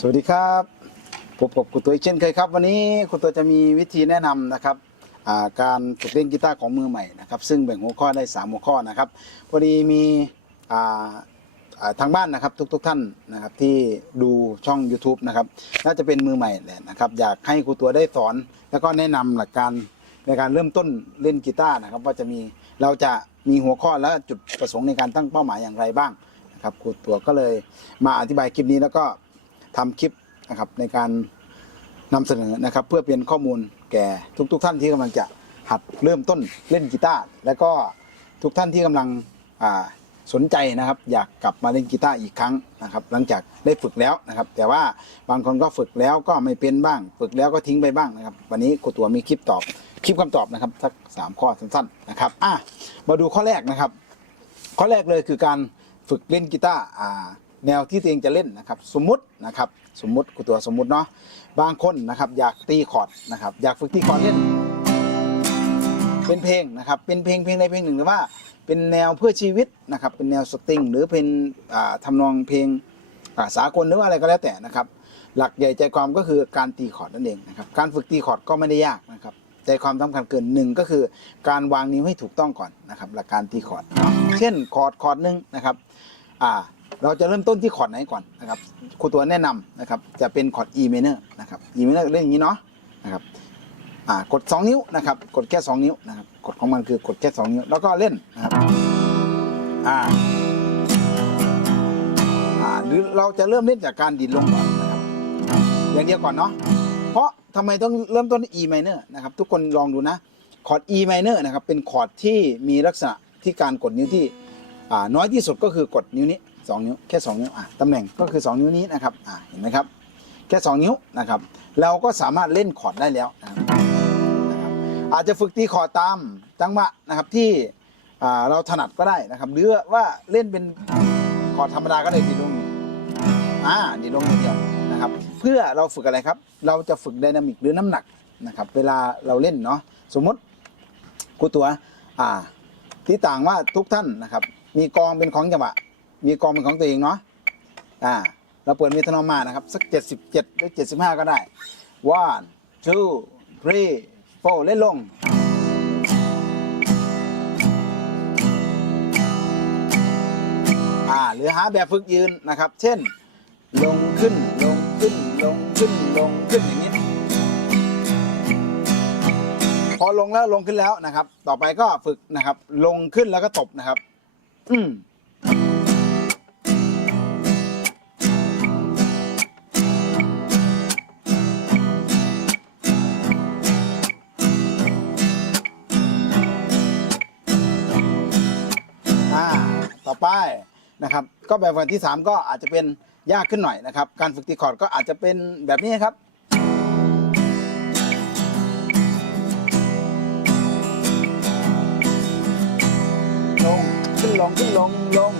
สวัสดีครับพบกับคุณตัวอีกเช่นเคยครับ วันนี้คุณตัวจะมีวิธีแนะนำนะครับาการฝึกเล่นกีตาร์ของมือใหม่นะครับซึ่งแบ่งหัวข้อได้ 3 หัวข้อนะครับพอดีมีทางบ้านนะครับทุกๆทท่านนะครับที่ดูช่อง YouTube นะครับน่าจะเป็นมือใหม่แหละนะครับอยากให้ครูตัวได้สอน แล้วก็แนะนำหลักการในการเริ่มต้นเล่นกีตาร์นะครับว่าจะมีเราจะมีหัวข้อและจุดประสงค์ในการตั้งเป้าหมายอย่างไรบ้างนะครับครูตัวก็เลยมาอธิบายคลิปนี้แล้วก็ ทำคลิปนะครับในการนำเสนอนะครับ เพื่อเป็นข้อมูลแก่ทุกๆทท่านที่กำลังจะหัดเริ่มต้นเล่นกีตาร์แล้วก็ทุกท่านที่กำลังสนใจนะครับ อยากกลับมาเล่นกีตาร์อีกครั้งนะครับ หลังจากได้ฝึกแล้วนะครับ แต่ว่าบางคนก็ฝึกแล้วก็ไม่เป็นบ้าง ฝึกแล้วก็ทิ้งไปบ้างนะครับ วันนี้ครูตัวมีคลิปตอบคลิปคำตอบนะครับสักสามข้อสั้นๆนะครับอะมาดูข้อแรกนะครับ ข้อแรกเลยคือการฝึกเล่นกีตาร์อ่า แนวที่ตัวเองจะเล่นนะครับสมมตินะครับสมมติกูตัวสมมติเนาะบางคนนะครับอยากตีคอร์ดนะครับอยากฝึกตีคอร์ดเล่น เป็นเพลงนะครับเป็นเพลงเพลงใดเพลงหนึ่งหรือว่า เป็นแนวเพื่อชีวิตนะครับเป็นแนวสตริงหรือเป็นอ่าทำนองเพลงสากลหรือว่าอะไรก็แล้วแต่นะครับ หลักใหญ่ใจความก็คือการตีคอร์ดนั่นเองนะครับการฝึกตีคอร์ดก็ไม่ได้ยากนะครับใจความสำคัญเกินหนึ่งก็คือ การวางนิ้วให้ถูกต้องก่อนนะครับหลักการตีคอร์ดเนาะเช่นคอร์ดคอร์ดหนึ่งนะครับอ่า เราจะเริ่มต้นที่คอร์ดไหนก่อนนะครับครูตัวแนะนำนะครับ จะเป็นคอร์ด E minor นะครับ E minor เล่นอย่างนี้เนาะนะครับอ่ากด 2 นิ้วนะครับ กดแค่ 2 นิ้วนะครับ กดของมันคือกดแค่ 2 นิ้ว แล้วก็เล่นนะครับอ่าอ่าหรือเราจะเริ่มเล่นจากการดีดลงก่อนนะครับอย่างเดียวก่อนเนาะเพราะทำไมต้องเริ่มต้นที่ E minor นะครับ ทุกคนลองดูนะคอร์ด E minor นะครับ เป็นคอร์ดที่มีลักษณะที่การกดนิ้วที่อ่าน้อยที่สุดก็คือกดนิ้วนี้ สองนิ้วแค่สองนิ้วอะตำแหน่งก็คือสองนิ้วนี้นะครับอ่าเห็นไหมครับแค่ 2 นิ้วนะครับเราก็สามารถเล่นคอร์ดได้แล้วนะครับอาจจะฝึกตีคอร์ดตามจังหวะนะครับที่เราถนัดก็ได้นะครับหรือว่าเล่นเป็นคอร์ดธรรมดาก็ได้ดีดลงอ่าดีดลงเดียวนะครับเพื่อเราฝึกอะไรครับ เราจะฝึกไดนามิกหรือน้ำหนักนะครับเวลาเราเล่นเนาะสมมติครูตัวอ่าที่ต่างว่าทุกท่านนะครับมีกองเป็นของจังหวะ มีกองเป็นของตัวเองเนาะอ่าเราเปิดเมทนอมมานะครับ สัก 77หรือ75 ก็ได้ one two three four เล่นลงอ่าหรือหาแบบฝึกยืนนะครับ เช่น ลงขึ้นลงขึ้นลงขึ้นลงขึ้นอย่างนี้พอลงแล้วลงขึ้นแล้วนะครับ ต่อไปก็ฝึกนะครับ ลงขึ้นแล้วก็ตบนะครับ อืม ไปนะครับก็แบบวันที่ 3 ก็อาจจะเป็นยากขึ้นหน่อยนะครับ การฝึกตีคอร์ดก็อาจจะเป็นแบบนี้ครับลงขึ้นลงขึ้นลงลง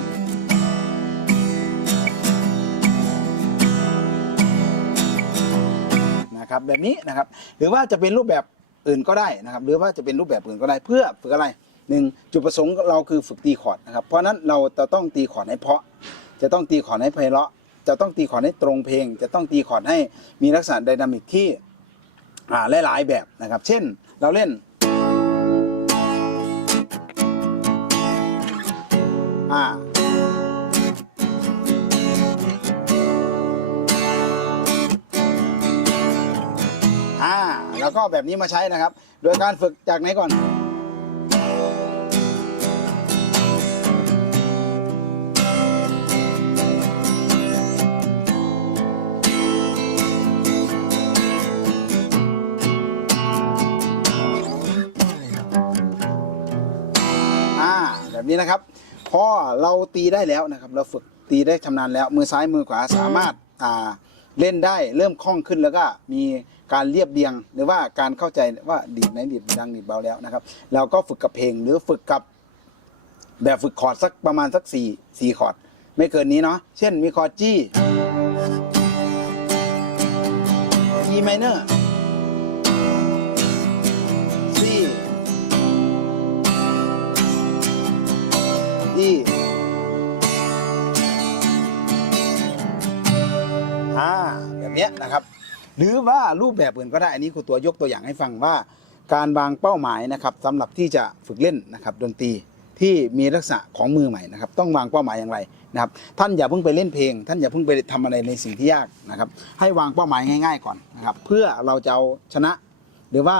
นะครับแบบนี้นะครับ หรือว่าจะเป็นรูปแบบอื่นก็ได้นะครับ หรือว่าจะเป็นรูปแบบอื่นก็ได้เพื่อฝึกอะไร หนึ่งจุดประสงค์เราคือฝึกตีคอร์ดนะครับ เพราะนั้นเราจะต้องตีคอร์ดให้เพาะ จะต้องตีคอร์ดให้ไพเราะ จะต้องตีคอร์ดให้ตรงเพลง จะต้องตีคอร์ดให้มีลักษณะไดนามิกที่อ่าหลายๆแบบนะครับ เช่น เราเล่นอ่าอ่าแล้วก็แบบนี้มาใช้นะครับ โดยการฝึกจากไหนก่อน นี้นะครับพอเราตีได้แล้วนะครับ เราฝึกตีได้ชำนาญแล้ว มือซ้ายมือขวาสามารถอ่าเล่นได้เริ่มคล่องขึ้นแล้วก็มีการเรียบเรียง หรือว่าการเข้าใจว่าดีดไหนดีดดังดีดเบาแล้วนะครับ เราก็ฝึกกับเพลงหรือฝึกกับ แบบฝึกคอร์ดสักประมาณสักสี่สี่คอร์ดไม่เกินนี้เนาะเช่นมีคอร์ด G G minor D อ่าเนี้ยนะครับ หรือว่ารูปแบบอื่นก็ได้ อันนี้ครูตัวยกตัวอย่างให้ฟังว่า การวางเป้าหมายนะครับสำหรับที่จะฝึกเล่นนะครับ ดนตรีที่มีลักษณะของมือใหม่นะครับ ต้องวางเป้าหมายอย่างไรนะครับ ท่านอย่าเพิ่งไปเล่นเพลง ท่านอย่าเพิ่งไปทำอะไรในสิ่งที่ยากนะครับ ให้วางเป้าหมายง่าย ๆ ก่อนนะครับ เพื่อเราจะเอาชนะ หรือว่า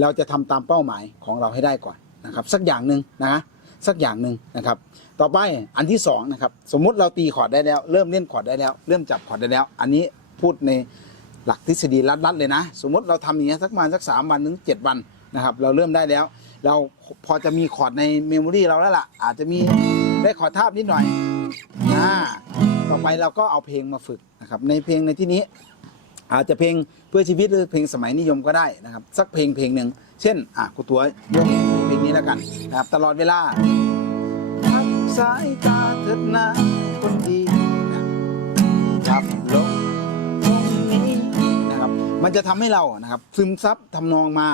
เราจะทำตามเป้าหมายของเราให้ได้ก่อนนะครับ สักอย่างหนึ่งนะ สักอย่างหนึ่งนะครับ ต่อไปอันที่สองนะครับสมมุติเราตีคอร์ดได้แล้ว เริ่มเล่นคอร์ดได้แล้ว เริ่มจับคอร์ดได้แล้ว อันนี้พูดในหลักทฤษฎีรัดๆเลยนะ สมมติเราทำอย่างเงี้สักประมาณสักสามวันถึงเจ็ดวันนะครับเราเริ่มได้แล้ว เราพอจะมีคอร์ดในเมมโมรีเราแล้วล่ะ อาจจะมีได้คอร์ดทาบนิดหน่อยอ่าต่อไปเราก็เอาเพลงมาฝึกนะครับในเพลงในที่นี้ อาจจะเพลงเพื่อชีวิตหรือเพลงสมัยนิยมก็ได้นะครับ สักเพลงเพลงหนึ่งเช่นอะกูตัวยกเพลงนี้แล้วกันนะครับตลอดเวลาพักสายตาเถิดนะคนดีนะครับลงตรงนี้นะครับ มันจะทำให้เรานะครับ ซึมซับทำนองมา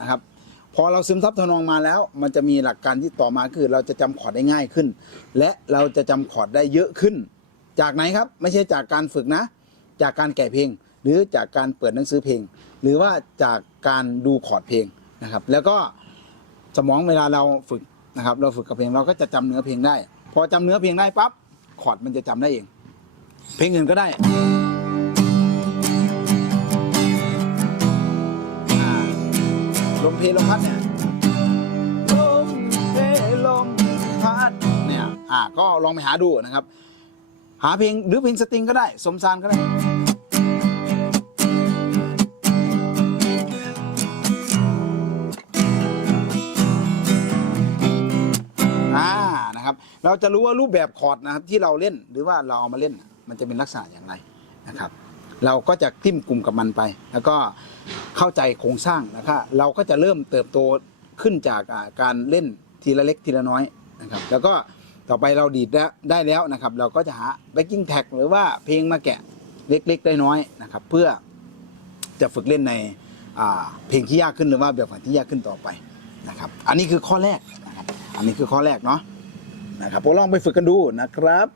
นะครับ พอเราซึมซับทำนองมาแล้ว มันจะมีหลักการที่ต่อมาคือเราจะจำคอร์ดได้ง่ายขึ้น และเราจะจำคอร์ดได้เยอะขึ้น จากไหนครับ ไม่ใช่จากการฝึกนะ จากการแก่เพลง หรือจากการเปิดหนังสือเพลง หรือว่าจากการดูคอร์ดเพลงนะครับ แล้วก็สมองเวลาเราฝึกนะครับ เราฝึกกับเพลงเราก็จะจำเนื้อเพลงได้ พอจำเนื้อเพลงได้ปั๊บคอร์ดมันจะจำได้เอง เพลงอื่นก็ได้ลมเพลลมพัดเนี่ยลมเพลลมพัดเนี่ยอ่าก็ลองไปหาดูนะครับ หาเพลงหรือเพลงสตริงก็ได้ สมซานก็ได้ เราจะรู้ว่ารูปแบบคอร์ดนะครับที่เราเล่นหรือว่าเราเอามาเล่น มันจะเป็นลักษณะอย่างไรนะครับ เราก็จะกลิ้มกลุ่มกับมันไป แล้วก็เข้าใจโครงสร้างนะครับเราก็จะเริ่มเติบโตขึ้นจากการเล่นทีละเล็กทีละน้อยนะครับ แล้วก็ต่อไปเราดีดได้แล้วนะครับ เราก็จะหา backing tag หรือว่าเพลงมาแกะเล็กๆได้น้อยนะครับ เพื่อจะฝึกเล่นในเพลงที่ยากขึ้นหรือว่าแบบฝึกที่ยากขึ้นต่อไปนะครับ อันนี้คือข้อแรกนะครับอันนี้คือข้อแรกเนาะ นะครับพวกลองไปฝึกกันดูนะครับ